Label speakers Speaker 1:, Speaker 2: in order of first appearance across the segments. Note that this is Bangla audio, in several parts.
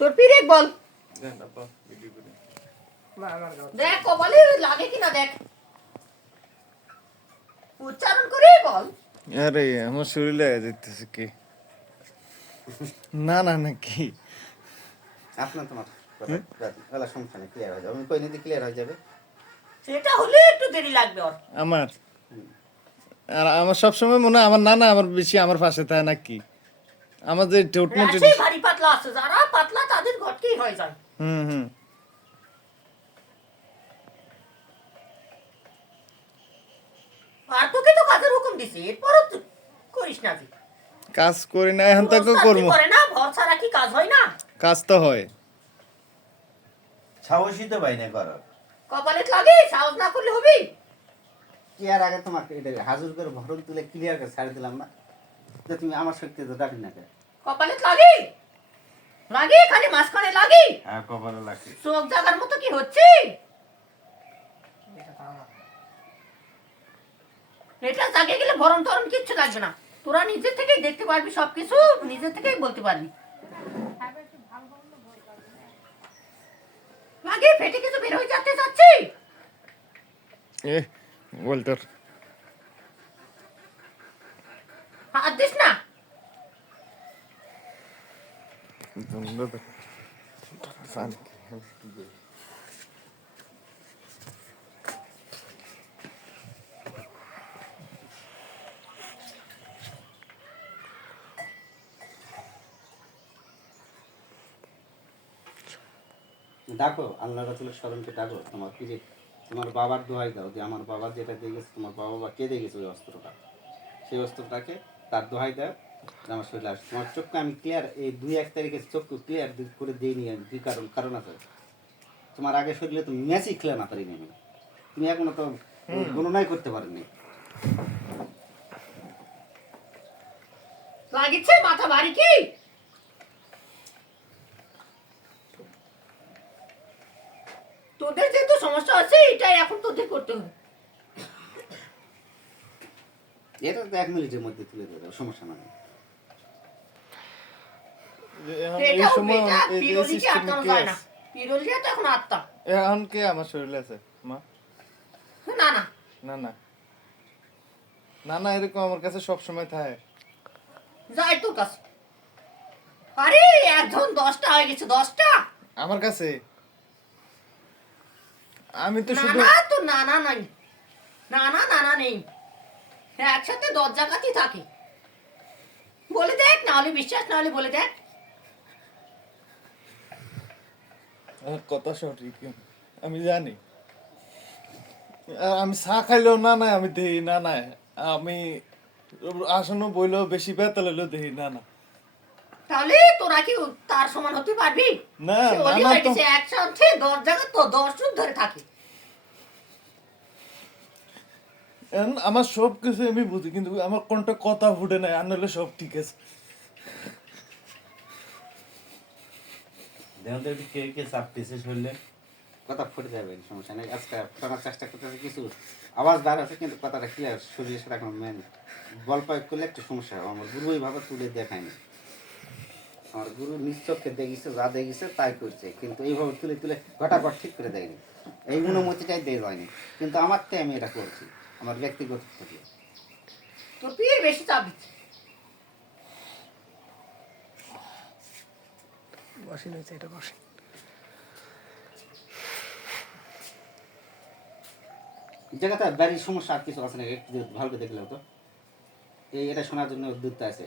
Speaker 1: তোর পিরেক বল। দেখ কপালে লাগে কিনা দেখ। উচ্চারণ করে বল।
Speaker 2: আরে আমার শরীরে যেতেছে কি? না না না কি?
Speaker 3: আপনার তোমার কথা সমস্যা নেই ক্লিয়ার হয়ে যাবে। আমি কই নিতে ক্লিয়ার হয়ে যাবে।
Speaker 1: সেটা হলে একটু দেরি লাগবে ওর।
Speaker 2: আমার? আর আমার সবসময় মনে হয় আমার নানা আমার বেশি আমার পাশে থাকে না যে
Speaker 1: আছে ভারী পাতলা আছে যারা পাতলা তাদের ঘটকেই হয়ে যায়।
Speaker 2: হুম হুম।
Speaker 1: আর তোকে তো কাজের হুকুম দিছি এরপরও করিস না তুই
Speaker 2: কাজ করি না এখন তাকে করব
Speaker 1: করে না? ঘর ছাড়া কি কাজ হয় না?
Speaker 2: কাজ তো হয়।
Speaker 3: সাহসী তো পাই না করো
Speaker 1: কপালে লাগে সাহস না করলে হবে?
Speaker 3: কি আর আগে তোমাকে এটা হাজুর করে ভরণ তুলে ক্লিয়ার করে ছাড়ে দিলাম না? তো তুমি আমার শক্তি তো ডাকি না কেন
Speaker 1: কপালে লাগে? লাগে? খালি মাঝখানে লাগে?
Speaker 3: হ্যাঁ কপালে লাগছে
Speaker 1: চোখ জাগার মতো কি হচ্ছে? এটা জাগে গেলে ভরণ টরণ কিচ্ছু লাগবে না। তোরা নিজে থেকেই দেখতে পারবি সবকিছু নিজে থেকেই বলতে পারবি। লাগে ফেটে কিছু বের হয়ে যাচ্ছে যাচ্ছে।
Speaker 2: এ বল তোর।
Speaker 1: হাত দিস না।
Speaker 3: ডাকো আল্লাহ রাসুলের স্মরণকে ডাকো। তোমার কি যে, তোমার বাবার দোহাই দাও যে আমার বাবা যেটা দিয়ে গেছে, তোমার বাবা বা কে দিয়ে গেছে ওই অস্ত্রটা? সেই অস্ত্রটাকে তার দোহাই দাও। যে আমার শরীরে আসে তোমার চোখকে আমি ক্লিয়ার এই দুই এক তারিখে চোখকে ক্লিয়ার করে দিইনি আমি। দুই কারণ কারণ আছে? তোমার আগে শরীরে তুমি ম্যাচই খেলে না পারিনি আমি। তুমি এখনও তো গণনাই করতে পারেনি।
Speaker 1: লাগিছে মাথা ভারী কি? তোদের যেহেতু সমস্যা আছে এটাই এখন তোদের করতে হবে।
Speaker 3: এটা তো এক মিনিটের মধ্যে তুলে দেবে সমস্যা নাই।
Speaker 2: এই সময় এই যে
Speaker 1: পিরোলিকে
Speaker 2: system
Speaker 1: আটকানো
Speaker 2: কে
Speaker 1: যায় না?
Speaker 2: আছে?
Speaker 1: পিরোলিয়া তো এখন আত্মা
Speaker 2: এখন কে আমার শরীরে আছে? মা?
Speaker 1: না না।
Speaker 2: না না। না না এরকম আমার কাছে সব সময় থাকে।
Speaker 1: যাই তোর কাছে। আরে একজন দশটা হয়ে গেছে দশটা?
Speaker 2: আমার কাছে? আমি তো শুধু
Speaker 1: না তো না না নাই। না না না না নেই। একসাথে দশ জায়গাতেই থাকে। বলে দেখ না হলে বিশ্বাস না হলে বলে দেখ
Speaker 2: আমার কথা সঠিক। আমি জানি। আমি চা খাইলেও না না আমি দেই না না আমি আসন্ন বইলেও বেশি বেতাল হইলেও দেই না না
Speaker 1: তাহলে তোরা কি তার সমান হতে পারবি?
Speaker 2: না, না, তো-
Speaker 1: একসাথে দশ জায়গা তো দশ জন ধরে থাকে।
Speaker 2: আমার সব কিছু আমি বুঝি কিন্তু আমার কোনটা কথা ফুটে নাই আর নাহলে সব ঠিক আছে।
Speaker 3: দেখুন তো কে কে চাপ দিয়েছে শরীরে কথা ফুটে যাবে সমস্যা নেই। আজকে শোনার চেষ্টা করতেছে কিছু আওয়াজ বার আছে কিন্তু কথাটা ক্লিয়ার শরীরের সাথে এখন মেন বল প্রয়োগ করলে একটু সমস্যা হবে আমার গুরু ওইভাবে তুলে দেখায়নি আমার গুরু নিশ্চককে দেখিছে যা দেখিছে তাই করছে কিন্তু এইভাবে তুলে তুলে ঘটাঘট ঠিক করে দেয়নি। এই অনুমতিটাই দেওয়া হয়নি। কিন্তু আমার তো আমি এটা করছি আমার ব্যক্তিগত ক্ষতি।
Speaker 1: তোর বেশি চাপ দিচ্ছে।
Speaker 4: বসেন হয়েছে এটা বসেন।
Speaker 3: জায়গাটা বাড়ির সমস্যা আর কিছু আছে না ভালো করে তো। এই এটা শোনার জন্য উদ্যুক্ত আছে।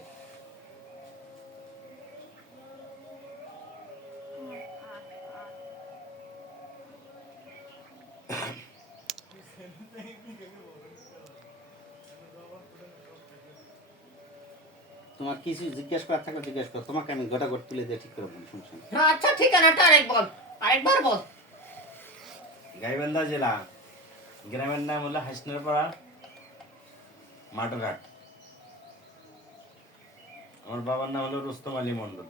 Speaker 3: তোমার কিছু জিজ্ঞেস করার থাকলে জিজ্ঞেস করো। তোমাকে আমি গোটা গোট তুলে দিয়ে ঠিক করে দেবো সমস্যা নেই
Speaker 1: আচ্ছা ঠিকানাটা আরেক বল আরেকবার বল।
Speaker 5: গাইবান্ধা জেলা গ্রামের নাম হলো হাসনারপাড়া মাঠঘাট। আমার বাবার নাম হলো রুস্তম আলী মন্ডল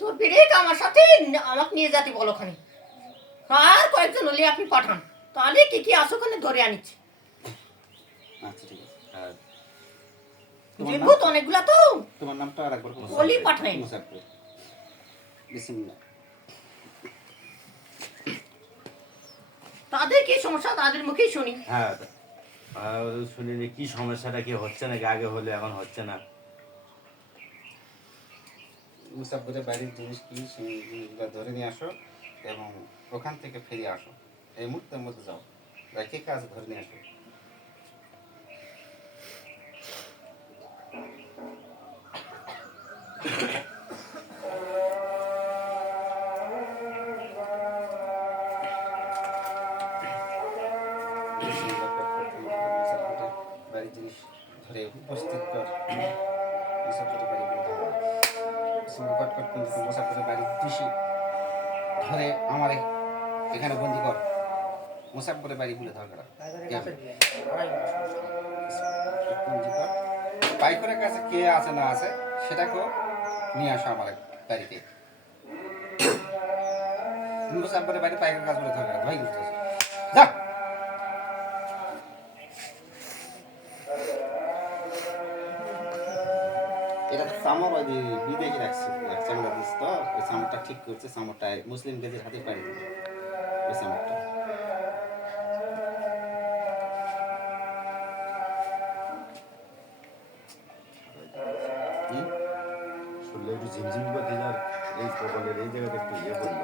Speaker 1: তোর পিড়িক আমার সাথে আমাকে নিয়ে যাতে বলো খানি আর কয়েকজন হলে আপনি পাঠান তাহলে কি কি আসো ওখানে ধরে আনিচ্ছি।
Speaker 3: আচ্ছা ঠিক
Speaker 1: অনেকগুলা তো।
Speaker 3: তোমার নামটা
Speaker 1: পাঠাই।
Speaker 3: বিসমিল্লাহ।
Speaker 1: তাদের কি সমস্যা? তাদের মুখেই শুনি।
Speaker 5: হ্যাঁ কি সমস্যাটা কি হচ্ছে নাকি? আগে হলে এখন হচ্ছে না।
Speaker 3: মুসাফিরের বাড়ির জিনিস কি ধরে নিয়ে আসো এবং ওখান থেকে ফিরে আসো। এই মুহূর্তের মধ্যে যাও। কি কাজ ধরে নিয়ে আসো। ধরে আমার এখানে বন্দি কর মুসাফিরের বাড়ি বলে বন্দি পাইকরের কাছে কে আছে না আছে সেটাকেও নিয়ে আসো আমার বাড়িতে। মুসাফিরের বাড়ি পাইকের কাজ বলে দরকার ভাই যা। এটা সামর ওই বিদেশি রাখছে চামড়া দিস তো। ওই সামরটা ঠিক করছে সামরটা মুসলিম গেজের হাতে দিবে। ওই সামরটা।
Speaker 5: শুনলে একটু ঝিমঝিম করতে আর এই কপালের এই জায়গাটা একটু ইয়ে করল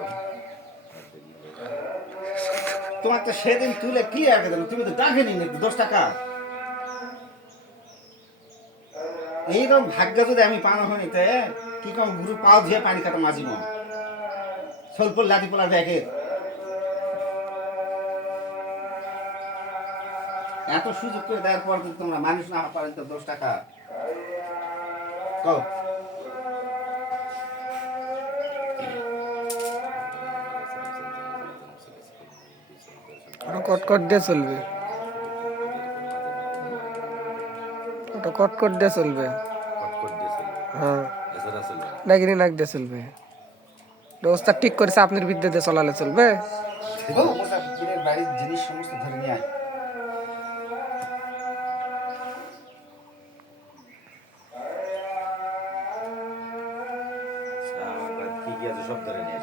Speaker 3: তোমার তো সেদিন তুলে ক্লিয়ার করে দিল তুমি তো ডাকেনি নাকি দশ টাকা। এইরকম ভাগ্য যদি আমি পানো হইনি তে কি কম গুরু পাও পানি পোলা ব্যাগের এত সুযোগ করে দেওয়ার পর তোমরা মানুষ না পারেন তো দশ টাকা। কও।
Speaker 4: ওটা কটকট দিয়ে চলবে। ওটা কটকট দিয়ে চলবে। হ্যাঁ। নাগিনি নাক দিয়ে চলবে। ব্যবস্থা ঠিক করেছে আপনার বিদ্যুতে চলালে চলবে।
Speaker 3: জিনিস সমস্ত ধরে নিয়ে আয়।
Speaker 5: আমার কি কি আছে সব ধরে নিয়ে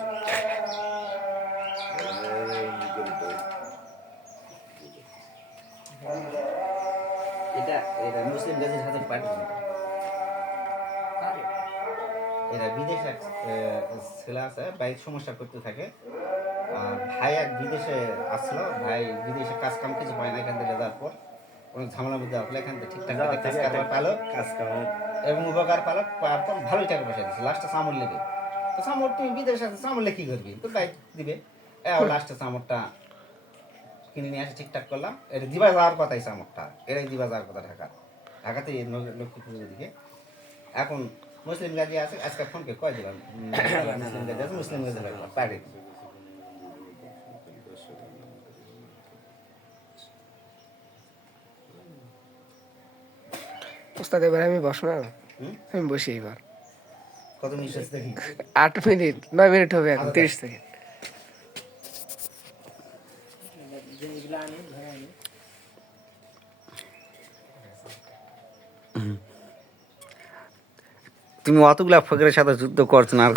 Speaker 3: এটা এটা মুসলিম গাছের হাতে পাঠিয়ে এরা বিদেশে এক, ছেলে আছে বাইক সমস্যা করতে থাকে। আর ভাই এক বিদেশে আসলো ভাই বিদেশে কাজ কাম কিছু পায় না এখান থেকে যাওয়ার পর। অনেক ঝামেলার মধ্যে আসলো এখান থেকে ঠিকঠাক কাজ কারবার পালো।
Speaker 5: কাজ কামের
Speaker 3: এবং উপকার পালো পাওয়ার পর ভালোই টাকা পয়সা দিচ্ছে লাস্টে চামড় লেগে তো চামড় তুমি বিদেশে আছে চামড় কি করবি? তো বাইক দিবে। লাস্টে চামড়টা কিনে নিয়ে আসে ঠিকঠাক করলাম। এটা দিবা যাওয়ার কথাই চামড়টা এটাই দিবা যাওয়ার কথা ঢাকা ঢাকাতে এই ন- লক্ষ্মীপুরের দিকে এখন মুসলিম গাজি আছে আজকে ফোনকে কয় দিলাম? মুসলিম গাজি আছে মুসলিম গাজি লাগলাম পাড়ি
Speaker 4: ওস্তাদ এবার আমি বসবো না আমি বসি এবার
Speaker 3: কত নিঃশ্বাস দেখি?
Speaker 4: আট মিনিট নয় মিনিট হবে এখন তিরিশ সেকেন্ড।
Speaker 3: তুমি অতগুলা ফকরের সাথে যুদ্ধ করছ না আর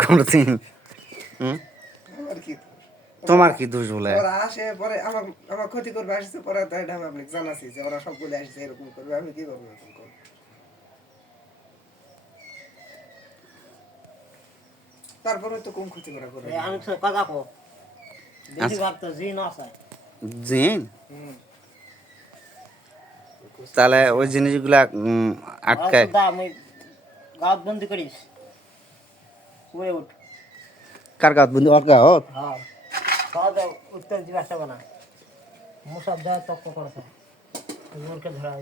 Speaker 3: তোমার কি? দোষ বলে?
Speaker 4: ওরা আসে পরে আমার আমার ক্ষতি করবে আসছে পরে তো এটা আমি আপনাকে যে ওরা সবগুলো আসছে এরকম করবে আমি কি করব এরকম করব? তারপরে তো কম ক্ষতি করা করে
Speaker 1: আমি তো কথা কো বেশিরভাগ তো জিন আছে।
Speaker 3: জিন? তাহলে ওই জিনিসগুলা আটকায়।
Speaker 1: আমি গাঁত বন্দি করিস। উড়ে উঠ।
Speaker 3: কার গাঁত বন্দি? ওর গাঁত?
Speaker 1: হ্যাঁ। উত্তর দিবা যাবে না। মুসাব যায় তক্ক করেছে ধরা